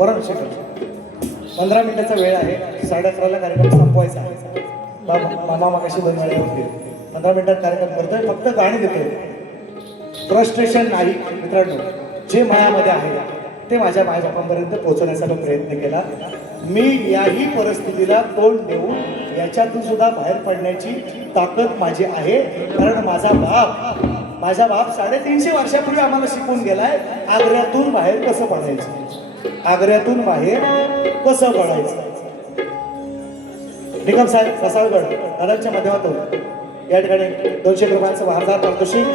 बरोबर शिकवलं. 15 मिनिटाचा वेळ आहे, 11:30ला कार्यक्रम संपवायचा आहे. मामा मागाशी 2 वेळा होते. 15 मिनिटात कार्यक्रम करतोय, फक्त गाणी देतोय. फ्रस्ट्रेशन नाही मित्रांनो, जे मनामध्ये आहे ते माझ्या बापांपर्यंत पोहोचवण्याचा प्रयत्न केला. मी याही परिस्थितीला तोंड देऊन याच्यातून सुद्धा बाहेर पडण्याची ताकद माझी आहे. कारण माझा बाप 350 वर्षापूर्वी आम्हाला शिकवून गेलाय आग्र्यातून बाहेर कसं पडायचं, आग्र्यातून बाहेर कसं पडायचं. निकम साहेब कसाळगड दादांच्या माध्यमातून या ठिकाणी 200 रुपयांचं वाहनदार पारितोषिक,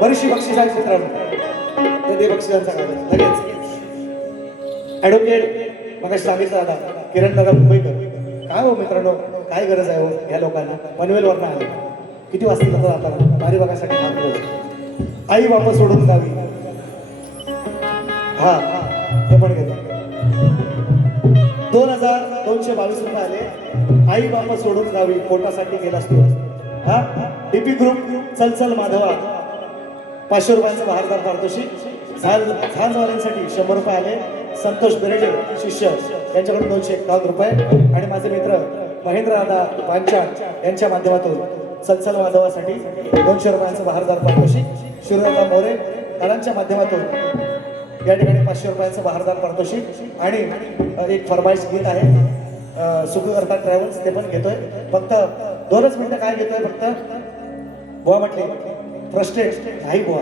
बरीचशी बक्षीस आहे मित्रांनो. ते बक्षिसांचा कागद लगेच ॲडव्होकेट मग सांगितलं दादा किरण दादा मुंबईकर. काय हो मित्रांनो, काय गरज आहे हो या लोकांना. पनवेलवरनं आले, किती वाजता जातात आता बारी बघायसाठी. आई बापा सोडून गावी, हा हे पण घेतो. 2222 रुपये आले. आई बापा सोडून गावी पोटासाठी गेला असतो. हा डीपी ग्रुप चल माधवा 500 रुपयांचं बहारदार पारितोषिक. झांजवाल्यांसाठी 100 रुपये आले. संतोष बेरेजे शिष्य यांच्याकडून 251 रुपये. आणि माझे मित्र महेंद्र दादा पांचाळ यांच्या माध्यमातून चल माधवासाठी 200 रुपयांचं बहारदार पारितोषिक. शिवराम मोरे दादांच्या माध्यमातून या ठिकाणी 500 रुपयांचं बहारदार पारितोषिक. आणि एक फरमाईश गीत आहे सुखकर्ता ट्रॅव्हल्स, ते पण घेतोय. फक्त 2च मिनिटं. काय घेतोय फक्त बुवा म्हटले फ्रस्ट्रेट नाही बुवा,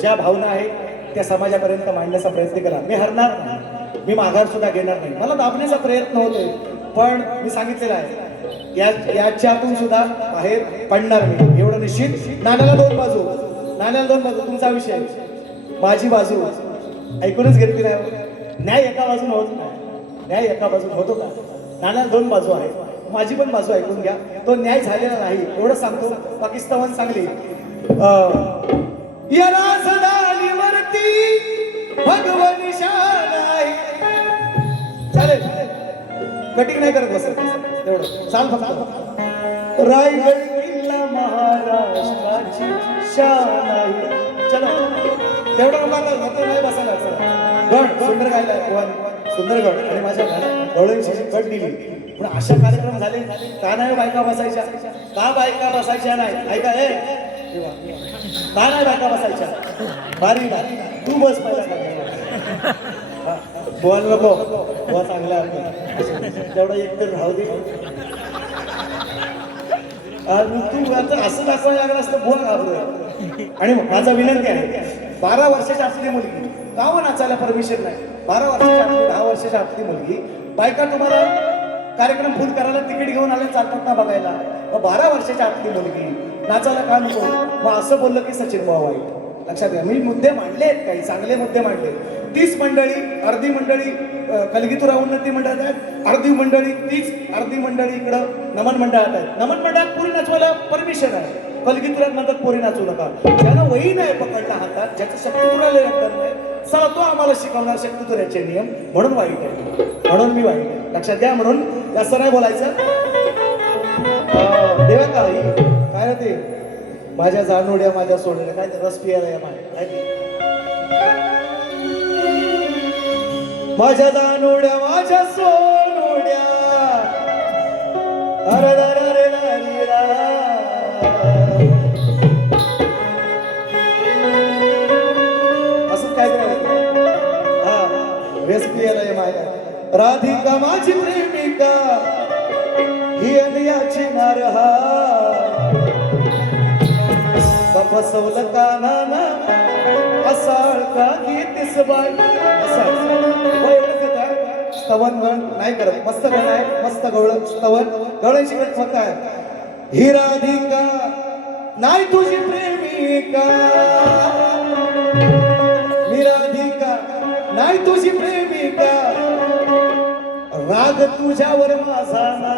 ज्या भावना आहेत त्या समाजापर्यंत मांडण्याचा प्रयत्न केला. मी हरणार नाही, मी माघार सुद्धा घेणार नाही. मला दाबण्याचा प्रयत्न होतोय, पण मी सांगितलेलं आहे याच्यातून सुद्धा बाहेर पडणार मी, एवढं निश्चित. नाण्याला 2 बाजू, नाण्याला 2 बाजू. तुमचा विषय, माझी बाजू ऐकूनच घेतली नाही. न्याय एका बाजून होत नाही, न्याय एका बाजून होतो का. नाण्याला 2 बाजू आहे, माझी पण बाजू ऐकून घ्या. तो न्याय झालेला नाही एवढं सांगतो. पाकिस्तान सांगली या राजधानीवरती भगवन शान आहे. चालेल, कटिंग नाही करत बसत तेवढं सांग फक्त. रायगड किल्ला महाराष्ट्राची शान आहे. चलो तेवढं लोकांना नाही बसायला. गड सुंदर गायला सुंदरगड आणि माझ्या गवळ्यांची गट दिली. पण अशा कार्यक्रम झाले का नाही बायका बसायच्या, का बायका बसायच्या नाही. ऐका हे का नाही बायका बसायच्या. बारी तू बस पहिला, बोल नको बुवा चांगला तेवढं एक तर राहू दे. तू असं दाखवायला लागला असतं बुवा घाबरतोय. आणि माझा विनंती आहे, 12 वर्षाच्या आतली मुलगी गाव नाचायला परमिशन नाही. 12 वर्षाच्या आतली 10 वर्षाच्या आतली मुलगी बायका तुम्हाला कार्यक्रम फुल करायला तिकीट घेऊन आले चालतात ना बघायला. 12 वर्षाच्या आतली मुलगी नाचायला का नको. मग असं बोललं की सचिन भाऊ वाईट. लक्षात घ्या, मी मुद्दे मांडले आहेत, काही चांगले मुद्दे मांडले. 30 मंडळी, अर्धी मंडळी कलगीतुरा उन्नती मंडळात आहेत, अर्धी मंडळी 30, अर्धी मंडळी इकडं नमन मंडळात आहेत. नमन मंडळात पोरी नाचवायला परमिशन आहे, कलगीतुरात म्हणतात पोरी नाचू नका. ज्यानं वही नाही पकडला हातात, ज्याचं शक्तितुराला येणार नाही, चला तो आम्हाला शिकवणार शक्तितुऱ्याचे नियम, म्हणून वाईट आहे, म्हणून मी वाईट आहे. लक्षात घ्या. म्हणून जास्त नाही बोलायचं. देवा काय ते माझ्या जाणवड्या माझ्या सोडल्या काय ते रस पियाला या माझ्या जाणवड्या माझ्या सोनोड्या अरे असं काय हा रस पियाला या माझ्या राधिका माझी प्रेमिका ही अनियाची नारहा बसवलं कानाना असाळ का गीतीस बाई. स्तवन गण नाही करत, मस्त गण आहे, मस्त गवळ स्तवन गवळ्याची गण फक्त आहे. ही राधिका नाही तुझी प्रेमिका, ही राधिका नाही तुझी प्रेमिका, राग तुझ्यावर माझा ना.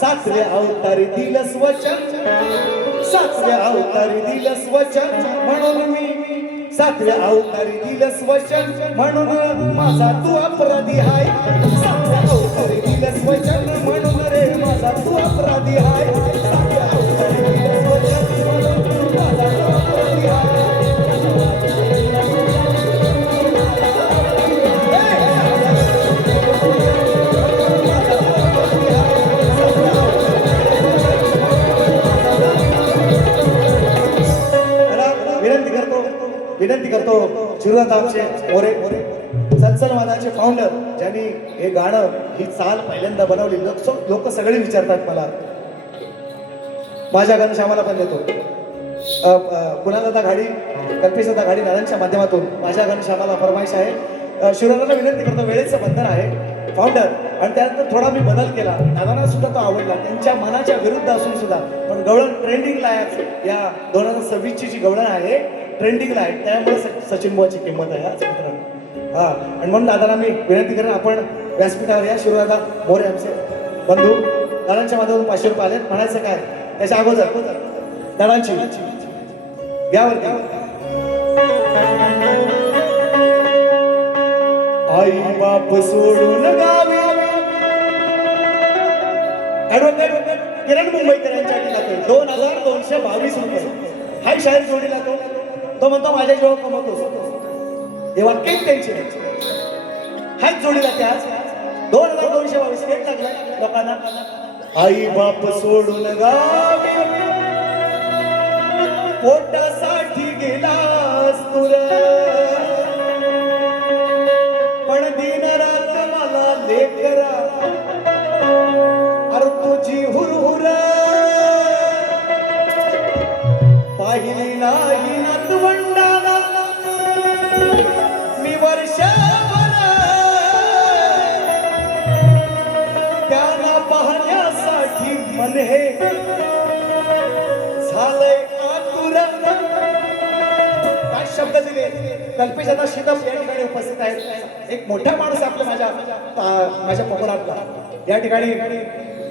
सातव्या अवतारी दिलस वचन, सातव्या अवतारी दिलस वचन, म्हणून मी सातव्या अवतारी दिलस वचन, म्हणून माझा तू अपराधी हाय. सातव्या अवतारी दिलस वचन, म्हणून रे माझा तू अपराधी हाय. सातव्या अवतारी दिलस वचन, म्हणून माझा तू अपराधी हाय. विनंती करतो शिवराज आमचे मोरे सत्सलवादाचे फाउंडर ज्यांनी हे गाणं ही चाल पहिल्यांदा बनवली. लोक सगळे विचारतात मला, माझ्या घनश्यामाला पण देतो, कुणालदा घाडी कल्पेशदा घाडी दादांच्या माध्यमातून माझ्या घनश्यामाला फरमाईश आहे. शिवराजांना विनंती करतो, वेळेचं बंधन आहे फाउंडर, आणि त्यानंतर थोडा मी बदल केला. दादांना सुद्धा तो आवडला, त्यांच्या मनाच्या विरुद्ध असून सुद्धा. पण गवळण ट्रेंडिंगला आहे, या 2026ची जी गवळण आहे ट्रेंडिंगला आहे, त्यामुळे सचिन बुवाची किंमत आहे आज मित्रांनो. हा, आणि म्हणून दादांना मी विनंती करेन आपण व्यासपीठावर या. शिवराजा मोरे आमचे बंधू, दादांच्या माध्यमातून 500 रुपये आलेत. म्हणायचं काय त्याच्या अगोदर दादांची घ्यावर आई बाप सोडून गावी ऍडव्होकेट किरण मुंबईकर यांच्या ठिकाणी 2222 रुपये हाय शाहीर जोडीला तो म्हणतो माझ्या जेव्हा कमवतो हे वाक्य त्यांची हाच जोडीला त्या 2222 केक लागला लोकांना. आई बाप सोडून गावी पोटासाठी गेलास तुर, पण दिन रात मला लेकरा अरे तुझी हुरहुर पाहिली नाही नातवंडाला मी वर्षभर, त्यांना पाहण्यासाठी मन हे झालंय आतुर. काय शब्द दिले कल्पेशदा शिदम या ठिकाणी उपस्थित आहेत. एक मोठा माणूस आपल्या माझ्या कोकणातला या ठिकाणी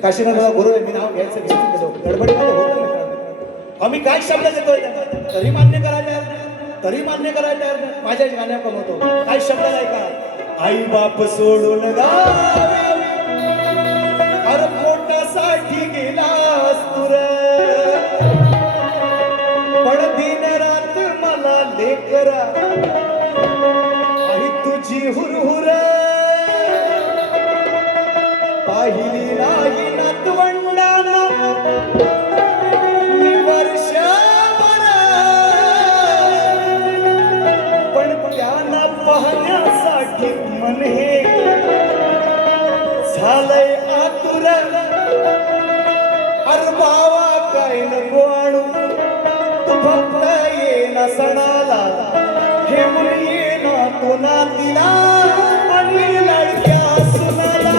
काशीनाथ गुरु आहे, मी नाव घ्यायचं विचार केलो गडबडीमध्ये होतं. आम्ही काय शब्द देतोय त्यांना तरी मान्य करायला तयार नाही, तरी मान्य करायला तयार नाही. माझ्या गाण्या कमवतो काय शब्द नाही का. आई बाप सोडून गावी अरे पोटासाठी गेलास तुर, पण दिन रात मला लेकरा आई तुझी हुरहुर पाहिली नाही नातवंडाना मी वर्षभर, पण त्यांना पाहण्यासाठी मन हे झालंय आतुर. अरे बावा काय नको आणू तू फक्त ये ना सणाला, हे मुली ये ना तू नातीला आणि लडक्या सुनाला.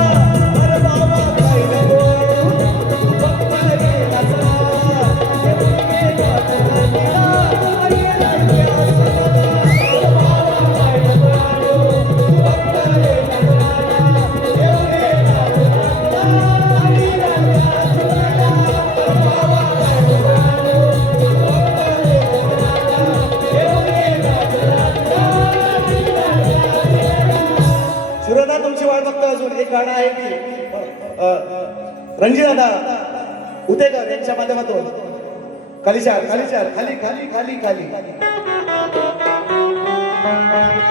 अरे बाबा काय नको आणू तू फक्त ये ना सणाला, हे मुली ये ना तू नातीला आणि लडक्या सुनाला. अरे बाबा काय नको आणू तू फक्त ये ना सणाला, हे मुली ये ना तू नातीला आणि लडक्या सुनाला. अरे बाबा काय नको आणू तू फक्त ये ना सणाला, हे मुली ये ना तू नातीला आणि लडक्या सुनाला. शिवराजा तुमची वाट बघतो. अजून एक गाणं आहे की रणजितदादा उतेकर यांच्या माध्यमातून खालीचार खालीचार खाली खाली खाली खाली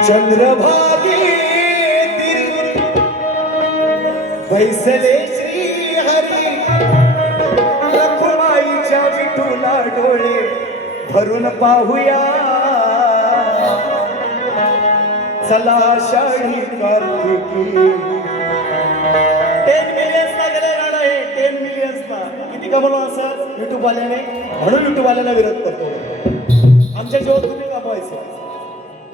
चंद्रभागी बैसले श्री हरी, रखुमाईच्या विठूला डोळे भरून पाहूया, चला शाही कार्तिकी. 10 मिलियन्सला गेलं गाणं आहे, 10 मिलियन्सला. किती कमवलं असं युट्यूब वाल्याने, म्हणून युट्यूब वाल्याला विरोध करतो. आमच्या जेव्हा तुम्ही कमवायचं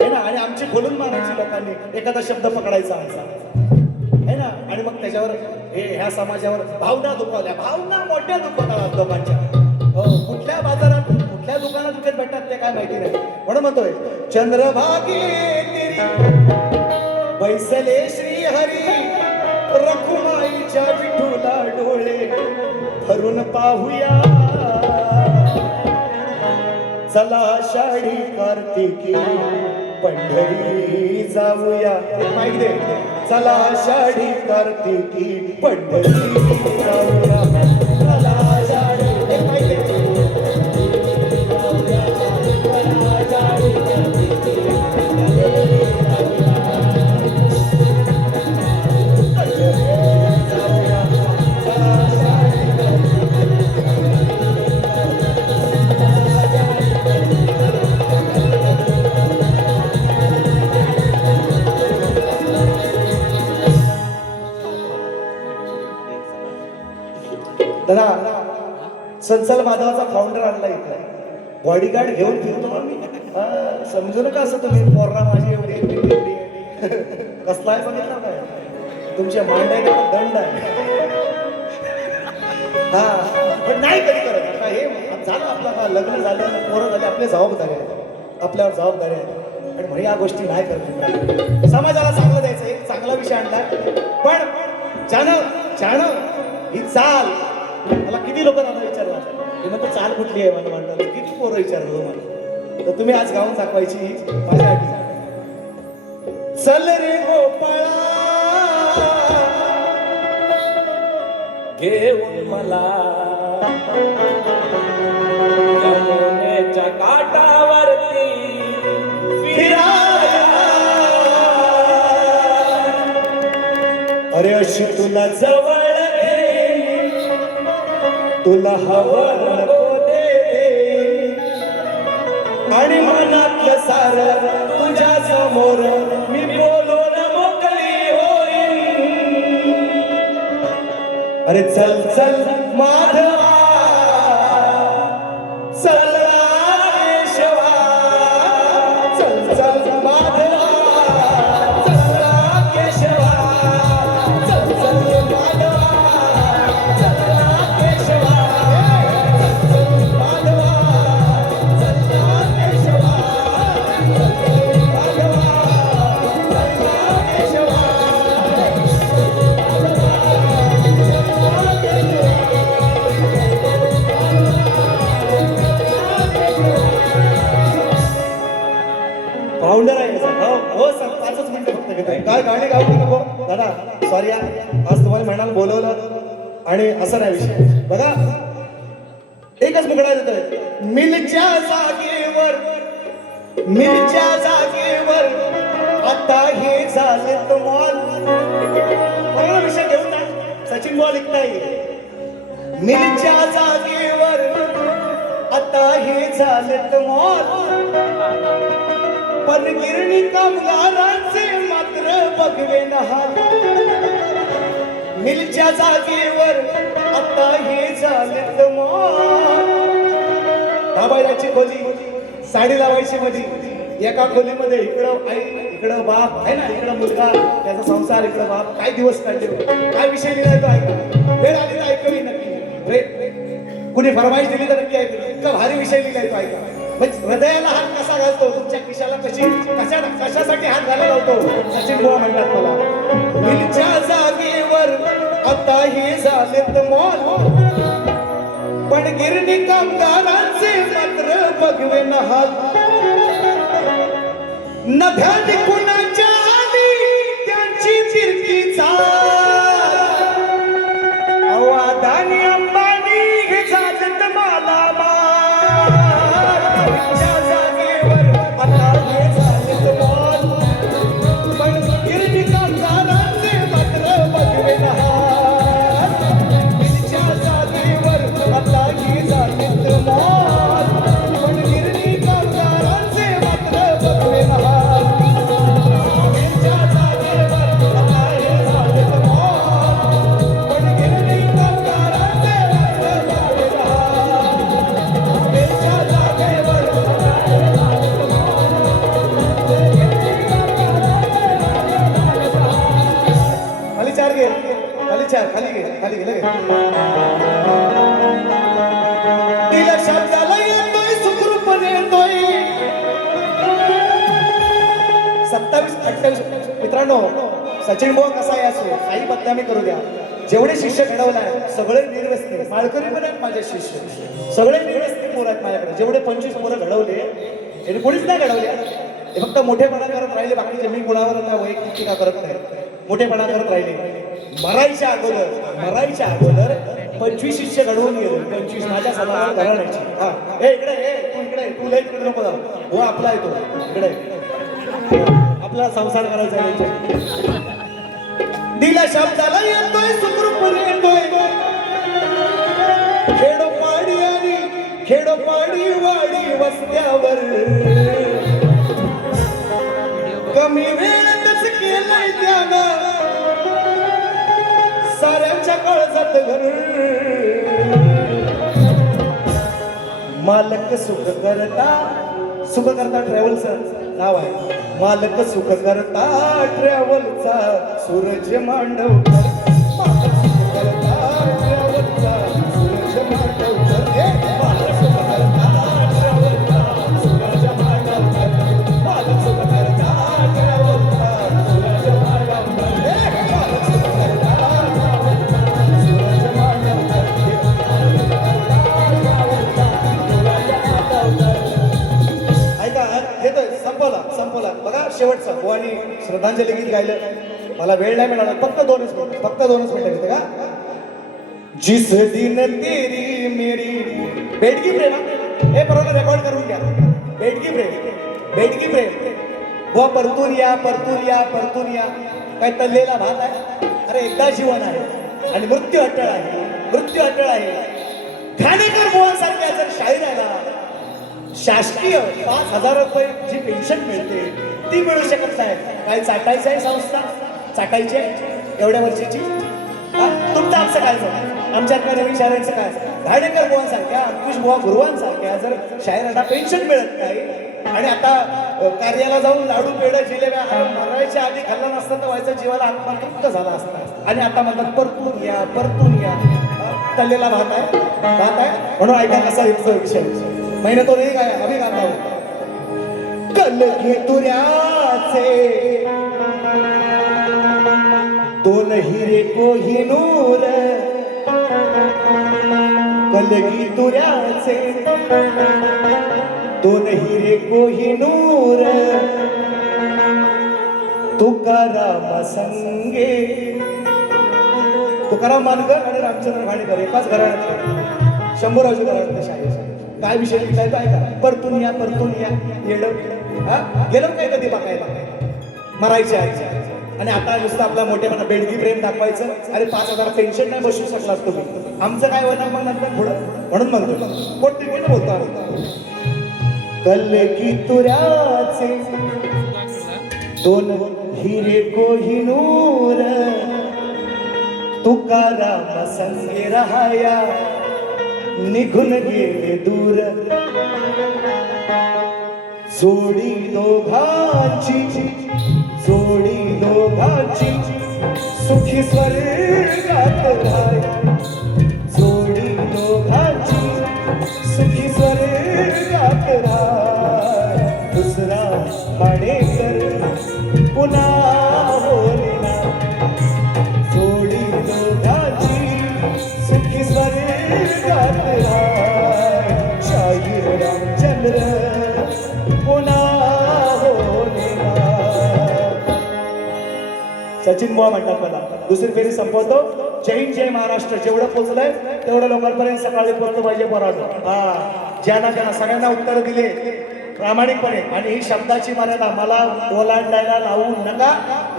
है ना, आणि आमची खोलून मारायची लोकांनी, एखादा शब्द पकडायचा आहे ना, आणि मग त्याच्यावर ह्या समाजावर भावना दुखवल्या, भावना मोठ्या दुखवतात लोकांच्या. कुठल्या बाजारात कुठल्या दुकानात विकत भेटतात ते काय माहिती नाही. म्हणून म्हणतोय चंद्रभागी बैसले श्री हरी, रखुमाईच्या विठूला डोळे भरून पाहूया, चला आषाढी कार्तिकी पंढरी जाऊया. माहिती दे, चला आषाढी कार्तिकी पंढरी जाऊया, चला आषाढी माहिती दे. चंचल माधवाचा फाउंडर आणला इथं बॉडीगार्ड घेऊन फिरतो ना मी समजू नका असं तुम्ही पोररा माझी एवढी एवढी कसला आहे बघितला काय तुमच्या मांडायला दंड आहे हा पण नाही कधी करत आता हे झालं आपलं लग्न झालं पोरं झाले आपले जबाबदारी आहे आपल्यावर जबाबदारी आहे आणि म्हणून या गोष्टी नाही करत समाजाला चांगलं द्यायचं एक चांगला विषय आणला पण ज्यानं ही चाल मला किती लोक आता विचारला की मग चाल कुठली आहे मला म्हणतात किती पोरं विचारलं तुम्हाला तर तुम्ही आज गाऊन दाखवायची माझ्या आधी चल रे गोपाळा घेऊन मला यमुनेच्या काठावरती फिराया अरे अशी तुला जवळ तुला हवं नको दे आणि मनातलं सारं तुझ्या समोर मी बोलून मोकळी होईन अरे चल चल माधवा चल केशवा चल चल माधवा चल केशवा चल चल माधवा फाउंडर आहे हो सर 5 मिनिटं फक्त घेतोय काय गाणे गाऊ नको दादा सॉरी आज तुम्हाला म्हणाल बोलवलं आणि असा नाही विषय बघा एकच मुकडा देतोय मिलच्या जागेवर आता हे झाले मॉल विषय घेऊन ना सचिन बॉल लिखताय मिलच्या जागेवर आता हे झाले मॉल पण गिरणी कामगारांचे मात्र बघवे नहाल मिलच्या जागेवर आता हे झालेत दाबायची खोली साडी लावायची मध्ये एका खोलीमध्ये इकडं आई इकडं बाप आहे ना इकडं मुलगा त्याचा संसार इकडं बाप काय दिवस काढले काय विषय लिहिलाय तो ऐका वेळ आली तर ऐकली नक्की कुणी फरमाईश दिली तर नक्की ऐकली इतका भारी विषय लिहिलाय तो ऐका हृदयाला हात कसा घालतो तुमच्या खिशाला कशासाठी हात घालायला लावतो सचिन बुवा म्हणतात मला मिलच्या जागेवर आता हे झालेत मॉल पण गिरणी कामगारांचे मात्र बघवे नहाल नद्या कुणाच्या आली त्यांची फिरकी चाल अवादानी अंबानी हे झालेत मालामाल खाली गेले तिला शब्दाला येतोय सुखरूपणे येतोय 27-28 मित्रांनो सचिन भाऊ कसा आहे असो काही बदनामी करू द्या जेवढे शिष्य घडवलाय सगळे निर्व्यसनी माळकरी पण आहेत माझे शिष्य सगळे निर्व्यसनी पोर आहेत माझ्याकडे जेवढे 25 पोरं घडवले त्याने कोणीच नाही घडवले ते फक्त मोठेपणा करत राहिले बाकीचे मी कुणावर नाही वैयक्तिक टीका करत नाही मोठेपणा करत राहिले मरायच्या अगोदर 25 शिष्य घडवून गेले 25 माझ्या समाजाला घराण्याची हा ए इकडे तू लय तिकडे नको जा हो आपला येतो इकडे आपला संसार करायचा आहे दिला शब्दाला येतोय सुखरूपणे येतोय खेडोपाडी वाडी वस्त्यावर कमी वेळातच केलंय त्यानं साऱ्यांच्या काळजात घर मालक सुख करता ट्रॅव्हलचं नाव आहे. मालक सुख करता ट्रॅव्हलचा सूरज मांडवकर. मालक सुख करता ट्रॅव्हलचा सूरज मांडवकर. मालक सुख करता ट्रॅव्हलचा सूरज मांडवकर. मालक सुख करता ट्रॅव्हलचा सूरज मांडवकर. मालक सुख करता ट्रॅव्हलचा सूरज मांडवकर. ऐका येतोय, संपला बघा शेवटचा भवानी श्रद्धांजली गीत गायलं. मला वेळ नाही मिळाला, फक्त दोनच मिनिटं घेते का. जिस दिन तेरी मेरी बेडगी प्रेम, हे बरोबर रेकॉर्ड करून घ्या. बेडगी प्रेम व परतून या काय तल्लेला भात आहे. अरे एकदा जीवन आहे आणि मृत्यू अटळ आहे. घाणेकर बुवांसारख्या जर शाहीर आहे ना, शासकीय 5,000 रुपये जी पेन्शन मिळते ती मिळू शकत नाही. काय चाटायचं आहे संस्था, चाटायची आहे एवढ्या वर्षाची. तुमचं आमचं काय झालं, आमच्याकडे विचारायचं काय. घाणेकर बुवांसारख्या, अंकुश बुवा गुरुवांसारख्या जर शाहिरांना पेन्शन मिळत नाही आणि आता कार्याला जाऊन लाडू पेढं जिलेब्या मरायच्या आधी खाल्ला नसतं तर व्हायचं जीवाला आत्मतृप्त झाला असता. आणि आता म्हणतात परतून या तल्लेला भात आहे. म्हणून ऐका कसा येतो विषय. मैंने तो नहीं गाया, अभी गाता हूं. कल की तुऱ्याचे दोन हिरे कोहिनूर. कल की तुऱ्याचे दोन हिरे कोहिनूर. तुकाराम संगे, तुकाराम मानकर आणि रामचंद्र घाणेकर एकाच घराण्यात, शंभूरावच्या घराण्यात शाळेत. काय विषय लिखायचा आहे का. परतून या येड गेलो काय कधी बघायला मरायचे आहे. आणि आता नुसतं आपला मोठेपणा बेडगी प्रेम दाखवायचं. अरे 5,000 पेन्शन नाही बसू शकला तुम्ही, आमचं काय होणार मग नंतर पुढं. म्हणून म्हणतो कोटी बोलतो. कल की तुऱ्याचे दोन हिरे कोहिनूर. तुकाराम संगे राहाया निघून गेले दूर. जोडी दोघांची सुखी स्वर्गात राय. जोडी दोघांची सुखी स्वर्गात राय. दुसरा माणेकर पुन्हा बोलला. जोडी दोघांची सुखी स्वर्गात राय. शाहीर रामचंद्र पुन्हा बोलला. सचिन बुवा म्हणतात मला. दुसरी फेरी संपवतो. जय हिंद जय महाराष्ट्र. जेवढं पोहोचलंय तेवढं लोकांपर्यंत सकाळी पोहोचलं पाहिजे पोरांनो. ज्यांना सगळ्यांना उत्तर दिले प्रामाणिकपणे. आणि ही शब्दाची मर्यादा मला ओलांडायला लावू नका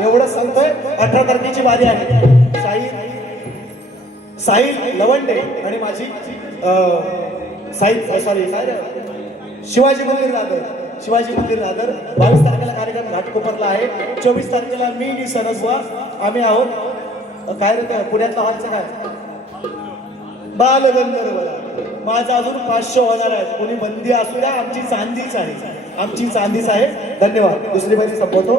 एवढं सांगतोय. 18 तारखेची बारी आहे. साहिल लवंडे आणि माझी शिवाजी मंदिर दादर 22 तारखेला कार्यक्रम घाटकोपरला आहे. 24 तारखेला मी सरसवा आम्ही आहोत. काय रे पुण्यातला हॉलचं काय बालगंधर्वला. माझा अजून 500 होणार आहेत. कोणी बंदी असू द्या, आमची चांदीच आहे. धन्यवाद. दुसरी बाजू संपवतो.